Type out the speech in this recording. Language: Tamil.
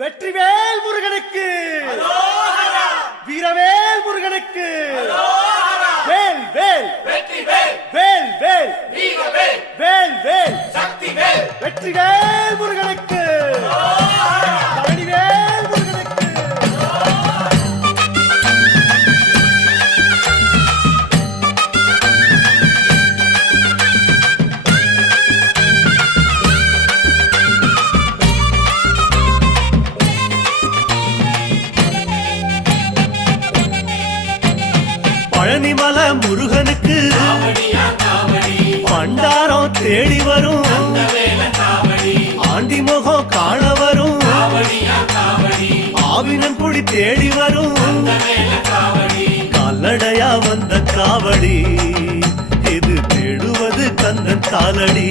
வெற்றிவேல் முருகனுக்கு, வீரவேல் முருகனுக்கு, வேல் வேல் வேல் வேல் வேல் வேல் வெற்றிவேல் முருகனுக்கு, பழனிவேல் முருகனுக்கு. பழனிமல முருகனுக்கு பண்டாரம் தேடி வரும், ஆண்டி முகம் காண வரும், ஆவினன் குடி தேடி வரும், கால்நடையா வந்த காவடி இது தேடுவது கந்தன் காலடி.